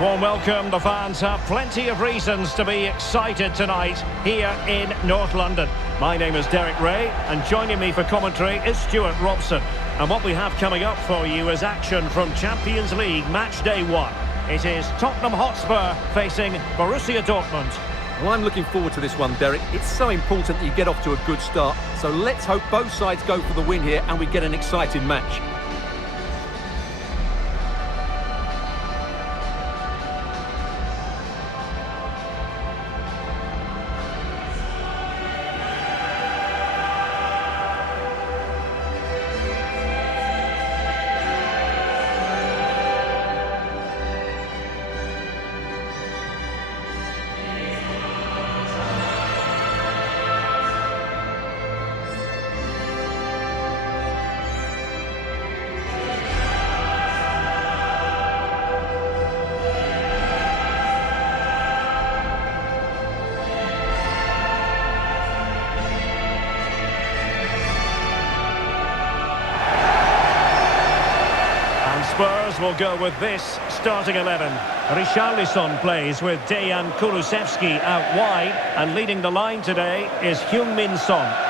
Warm welcome. The fans have plenty of reasons to be excited tonight here in North London. My name is Derek Ray, and joining me for commentary is Stuart Robson. And what we have coming up for you is action from Champions League Match Day 1. It is Tottenham Hotspur facing Borussia Dortmund. Well, I'm looking forward to this one, Derek. It's so important that you get off to a good start. So let's hope both sides go for the win here and we get an exciting match. Spurs will go with this starting 11. Richarlison plays with Dejan Kulusevski out wide, and leading the line today is Heung-min Son.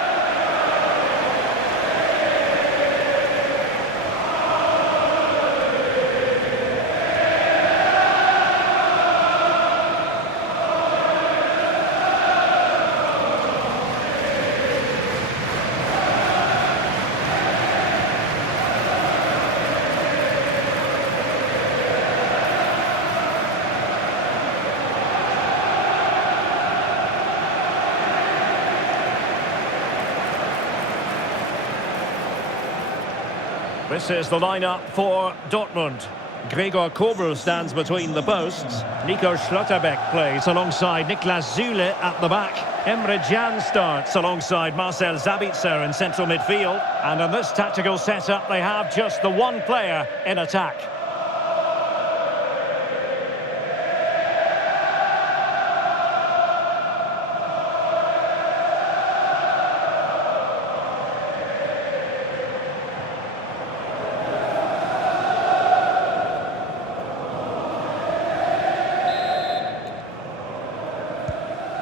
This is the lineup for Dortmund. Gregor Kobel stands between the posts. Nico Schlotterbeck plays alongside Niklas Süle at the back. Emre Can starts alongside Marcel Sabitzer in central midfield. And in this tactical setup, they have just the one player in attack.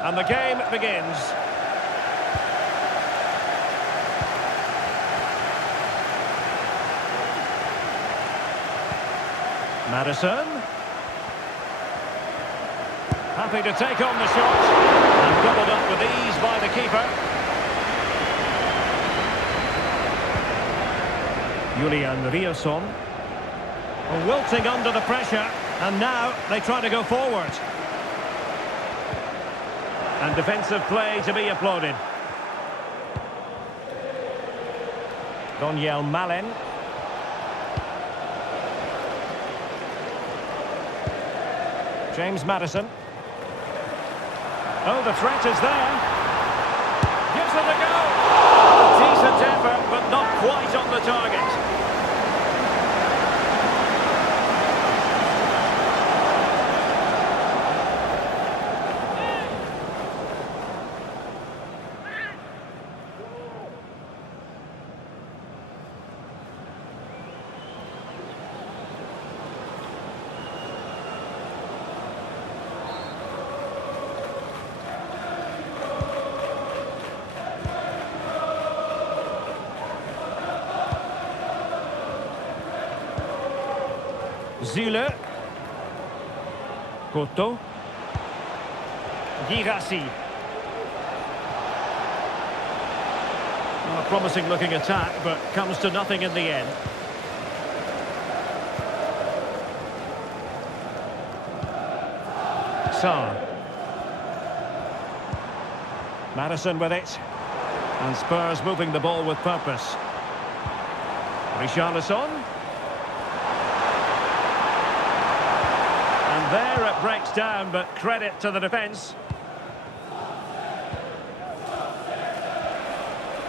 And the game begins. Maddison. Happy to take on the shot. And gobbled up with ease by the keeper. Julian Riasson. Wilting under the pressure. And now they try to go forward. And defensive play to be applauded. Donyell Malen. James Maddison. Oh, the threat is there. Gives it a go. Decent effort, but not quite on the target. Süle. Cotto. Girassi. A promising looking attack, but comes to nothing in the end. Sarr. Maddison with it. And Spurs moving the ball with purpose. Richarlison. There it breaks down, but credit to the defence.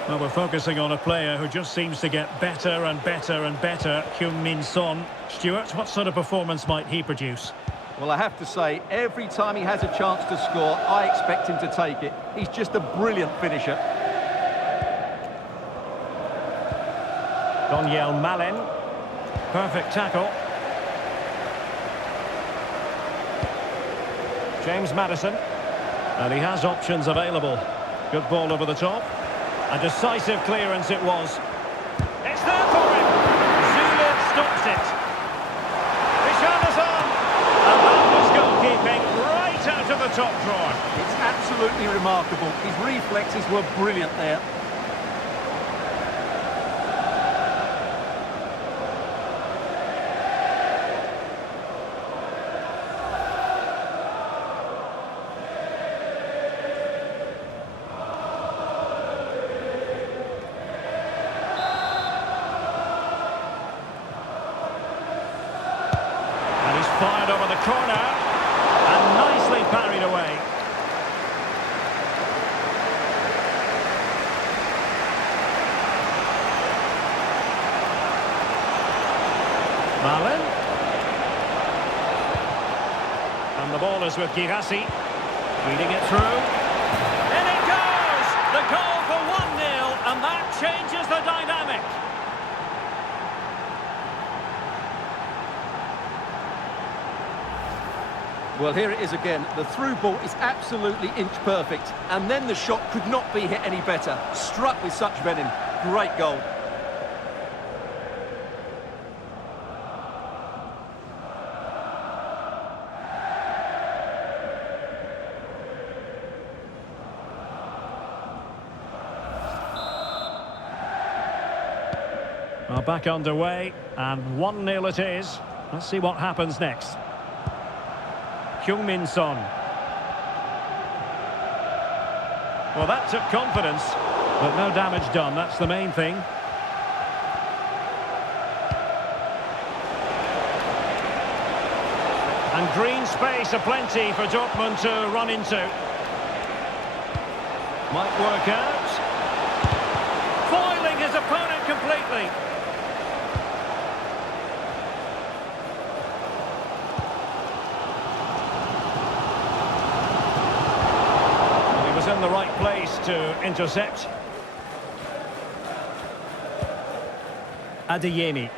Well, we're focusing on a player who just seems to get better and better and better, Heung-min Son. Stuart, what sort of performance might he produce? Well, I have to say, every time he has a chance to score, I expect him to take it. He's just a brilliant finisher. Donyell Malen. Perfect tackle. James Maddison. And he has options available. Good ball over the top. A decisive clearance it was. It's there for him. Zula stops it. Richarlison. And that was goalkeeping right out of the top drawer. It's absolutely remarkable. His reflexes were brilliant there. Fired over the corner and nicely parried away. Malin. And the ball is with Girassi. Feeding it through. In it goes! The goal for 1-0, and that changes the dynamic. Well, here it is again. The through ball is absolutely inch perfect. And then the shot could not be hit any better. Struck with such venom. Great goal. Well, back underway, and 1-0 it is. Let's see what happens next. Heung-min Son. Well, that took confidence, but no damage done. That's the main thing. And green space aplenty for Dortmund to run into. Might work out. Foiling his opponent completely. In the right place to intercept. Adeyemi.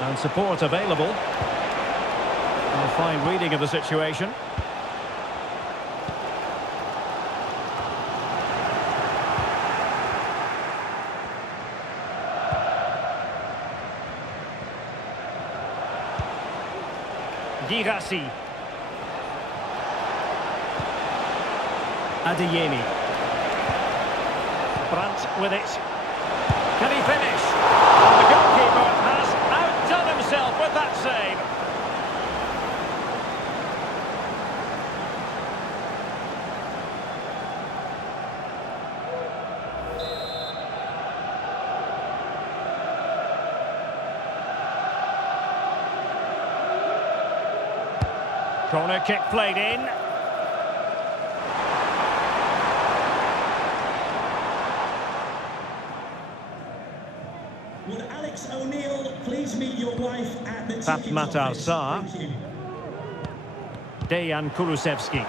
And support available. A fine reading of the situation. Girassi. Adeyemi. Brandt with it. Can he finish? And the goalkeeper has outdone himself with that save. Corner kick played in. Would Alex O'Neill please meet your wife at the Pat ticket Matar office? Sarr. Thank you. Dejan Kulusevski.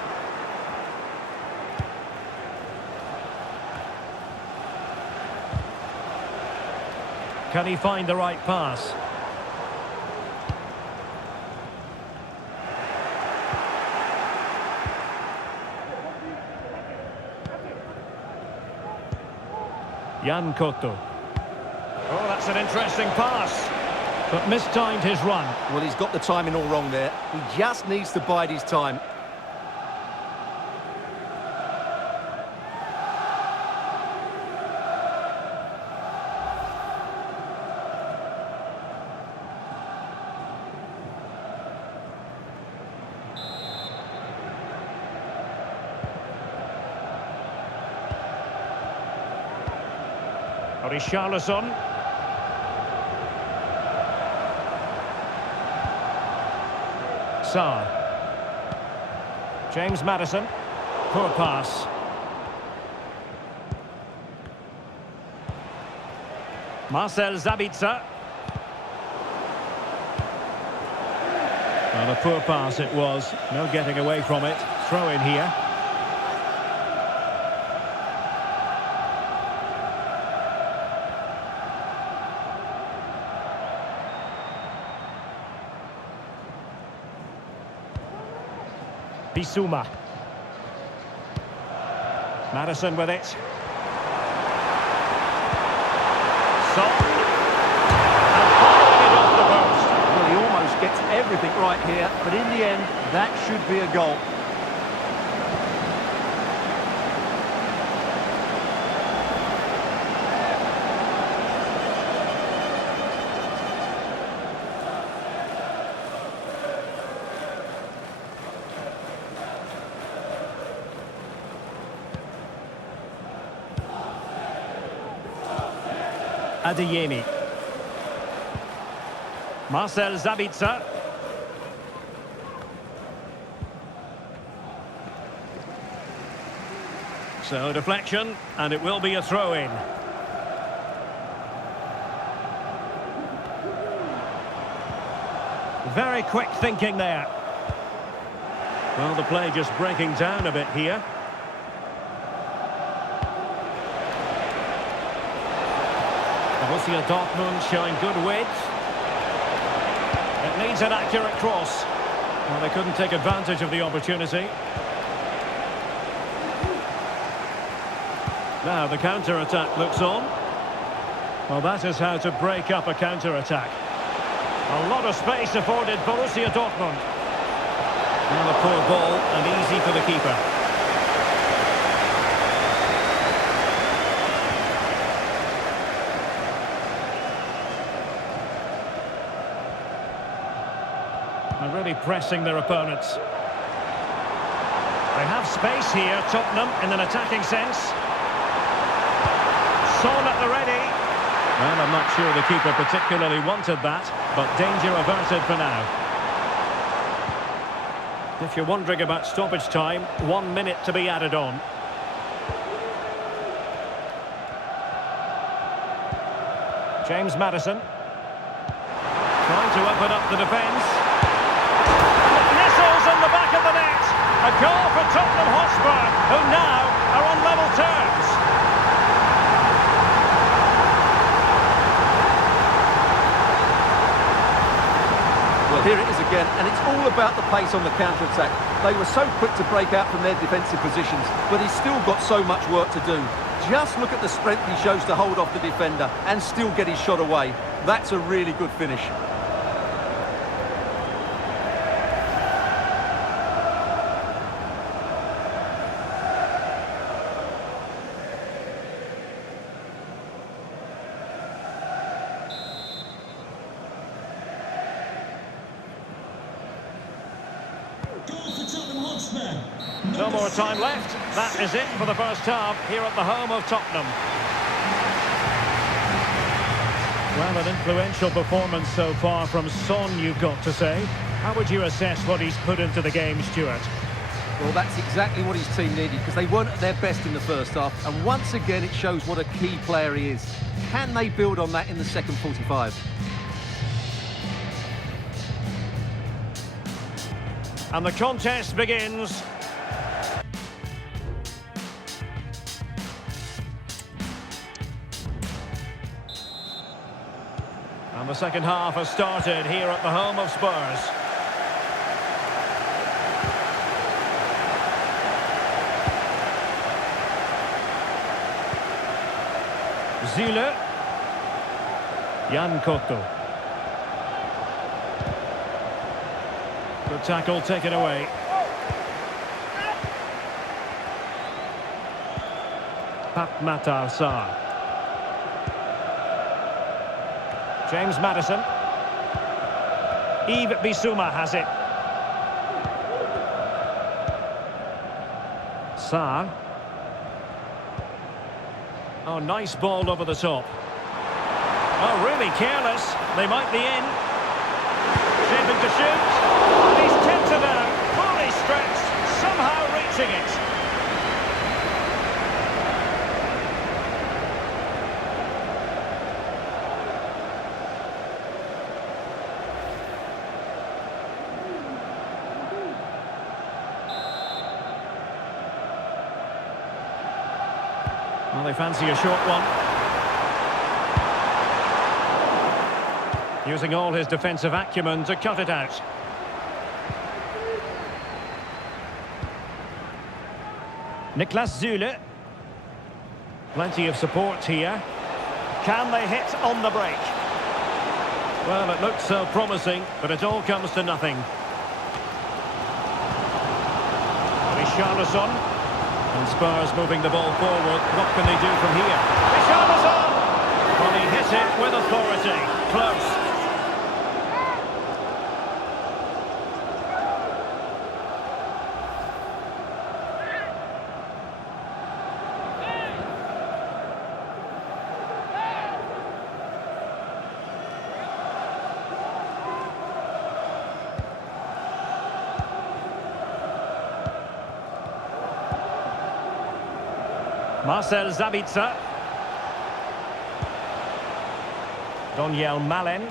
Can he find the right pass? Jan Koto. Oh, that's an interesting pass, but mistimed his run. Well, he's got the timing all wrong there. He just needs to bide his time. Richarlison. Sarr. James Maddison. Poor pass. Marcel Sabitzer. Well, a poor pass it was. No getting away from it. Throw in here. Bissouma. Maddison with it. Son. And following it off the post. Well, he almost gets everything right here, but in the end, that should be a goal. Adeyemi. Marcel Sabitzer. So deflection, and it will be a throw-in. Very quick thinking there. Well, the play just breaking down a bit here. Borussia Dortmund showing good width. It needs an accurate cross. Well, they couldn't take advantage of the opportunity. Now the counter-attack looks on. Well, that is how to break up a counter-attack. A lot of space afforded Borussia Dortmund. Well, a poor ball and easy for the keeper. They're really pressing their opponents. They have space here, Tottenham, in an attacking sense. Son at the ready. Well, I'm not sure the keeper particularly wanted that, but danger averted for now. If you're wondering about stoppage time, 1 minute to be added on. James Maddison. Trying to open up the defence. Missiles in the back of the net. A goal for Tottenham Hotspur, who now are on level terms. Well, here it is again, and it's all about the pace on the counter-attack. They were so quick to break out from their defensive positions, but he's still got so much work to do. Just look at the strength he shows to hold off the defender and still get his shot away. That's a really good finish. No more time left. That is it for the first half here at the home of Tottenham. Well, an influential performance so far from Son, you've got to say. How would you assess what he's put into the game, Stuart? Well, that's exactly what his team needed, because they weren't at their best in the first half. And once again, it shows what a key player he is. Can they build on that in the second 45? And the contest begins. And the second half has started here at the home of Spurs. Zule. Jan Cotto. Good tackle taken away. Matar Sarr. James Maddison. Yves Bissouma has it. Sarr. Oh, nice ball over the top. Oh, really careless. They might be in. Shaping to shoot. And he's tipped it out. Fully stretched. Somehow reaching it. Well, they fancy a short one. Using all his defensive acumen to cut it out. Niklas Zule. Plenty of support here. Can they hit on the break? Well, it looks so promising, but it all comes to nothing. Richarlison. And Spurs moving the ball forward. What can they do from here? Richarlison! Well, he hit it with authority. Close. Marcel Sabitzer. Daniel Malen.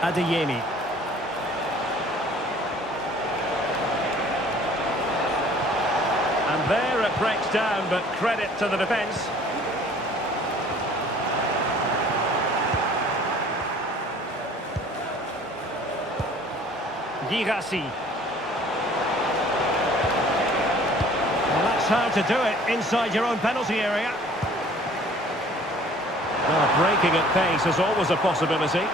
Adeyemi. And there it breaks down, but credit to the defence. Girassi. Well, that's how to do it inside your own penalty area. Well, breaking at pace is always a possibility. Well,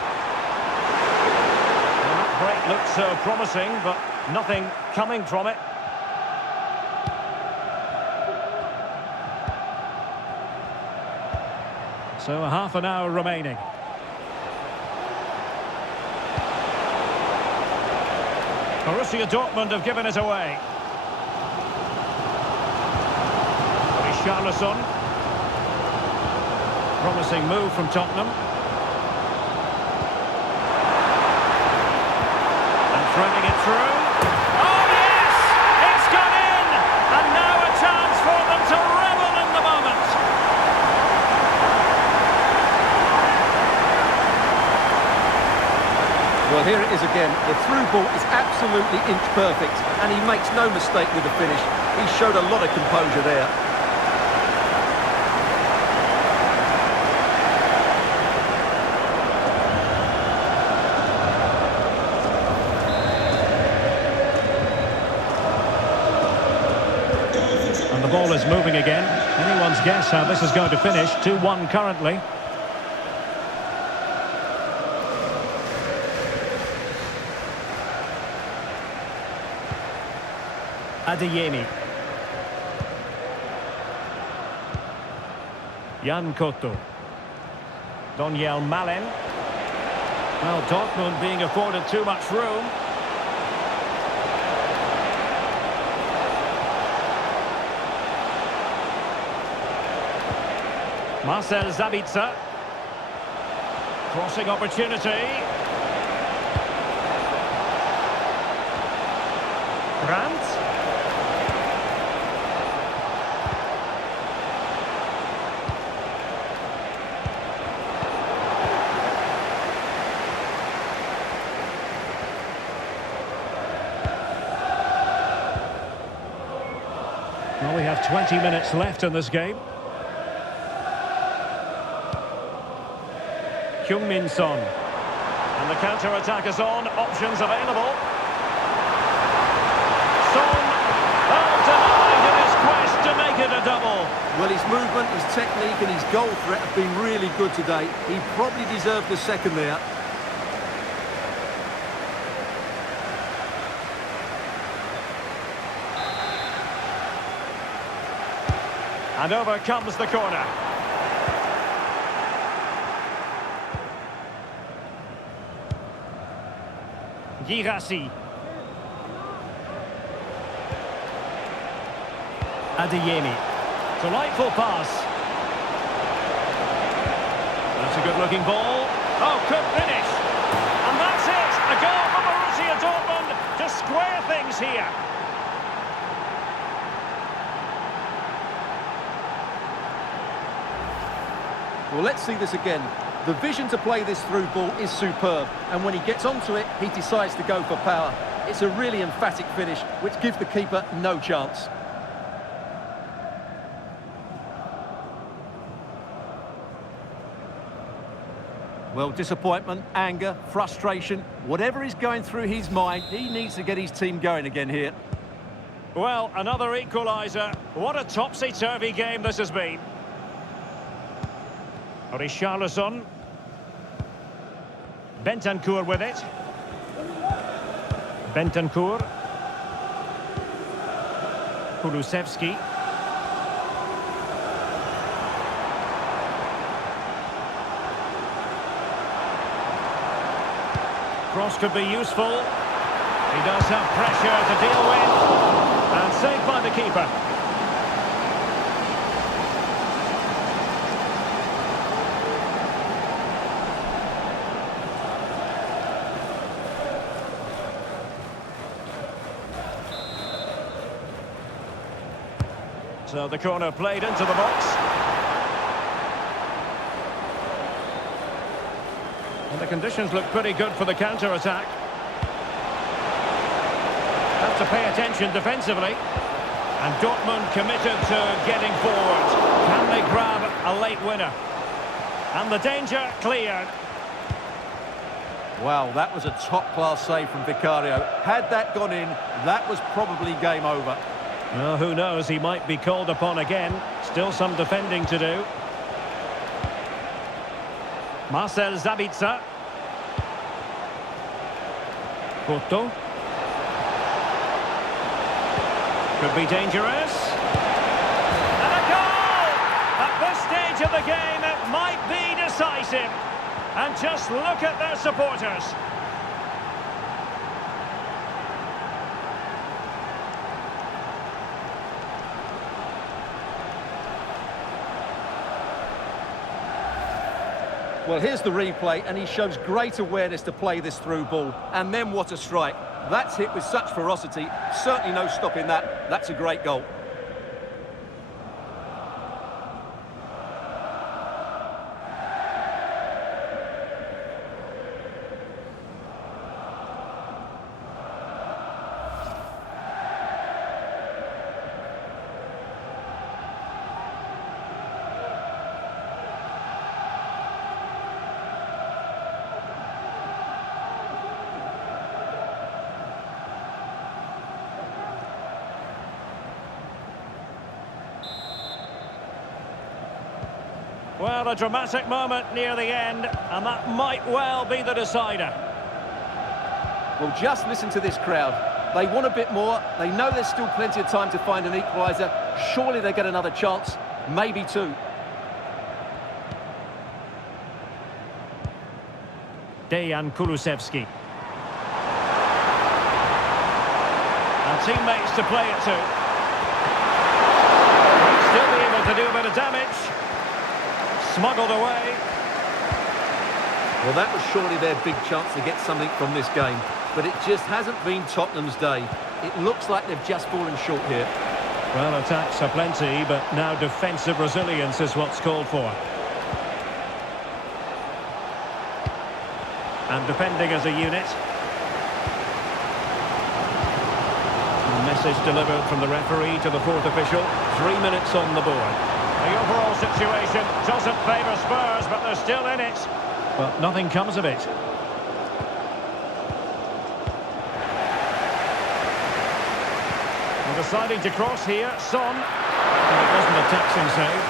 that break looked so promising, but nothing coming from it. So a half an hour remaining. Borussia Dortmund have given it away. Richarlison. Promising move from Tottenham. And threading it through. Oh yes! It's gone in! And now a chance for them to revel in the moment. Well, here it is again. The through ball is absolutely inch perfect, and he makes no mistake with the finish. He showed a lot of composure there. And the ball is moving again. Anyone's guess how this is going to finish. 2-1 currently. Adeyemi. Jan Koto. Daniel Malen. Well, Dortmund being afforded too much room. Marcel Sabitzer. Crossing opportunity. Brandt. Well, we have 20 minutes left in this game. Heung-min Son. And the counter-attack is on. Options available. Son. Oh, denied in his quest to make it a double. Well, his movement, his technique and his goal threat have been really good today. He probably deserved the second there. And over comes the corner. Girassi. Adeyemi. Delightful pass. That's a good-looking ball. Oh, good finish. And that's it. A goal for Borussia Dortmund to square things here. Well, let's see this again. The vision to play this through ball is superb, and when he gets onto it, he decides to go for power. It's a really emphatic finish, which gives the keeper no chance. Well, disappointment, anger, frustration, whatever is going through his mind, he needs to get his team going again here. Well, another equaliser. What a topsy-turvy game this has been. Richarlison. Bentancur with it. Bentancur. Kulusevski. Cross could be useful. He does have pressure to deal with. And saved by the keeper. So the corner played into the box. And the conditions look pretty good for the counter-attack. Have to pay attention defensively. And Dortmund committed to getting forward. Can they grab a late winner? And the danger cleared. Wow, that was a top-class save from Vicario. Had that gone in, that was probably game over. Well, who knows, he might be called upon again. Still some defending to do. Marcel Sabitzer. Porto. Could be dangerous. And a goal! At this stage of the game, it might be decisive. And just look at their supporters. Well, here's the replay, and he shows great awareness to play this through ball. And then what a strike. That's hit with such ferocity. Certainly no stopping that. That's a great goal. Well, a dramatic moment near the end, and that might well be the decider. Well, just listen to this crowd. They want a bit more. They know there's still plenty of time to find an equaliser. Surely they get another chance, maybe two. Dejan Kulusevski. And teammates to play it to. Still be able to do a bit of damage. Smuggled away. Well, that was surely their big chance to get something from this game. But it just hasn't been Tottenham's day. It looks like they've just fallen short here. Well, attacks are plenty, but now defensive resilience is what's called for. And defending as a unit. A message delivered from the referee to the fourth official. 3 minutes on the board. The overall situation doesn't favour Spurs, but they're still in it. But nothing comes of it. And deciding to cross here, Son. And it wasn't a taxing save.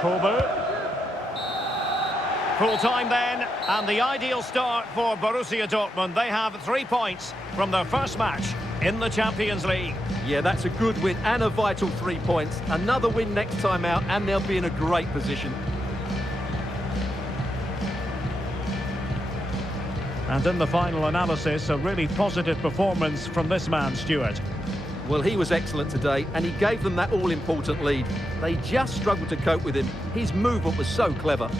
Kobe. Full time then, and the ideal start for Borussia Dortmund. They have 3 points from their first match in the Champions League. Yeah, that's a good win and a vital 3 points. Another win next time out, and they'll be in a great position. And in the final analysis, a really positive performance from this man, Stuart. Well, he was excellent today, and he gave them that all-important lead. They just struggled to cope with him. His movement was so clever.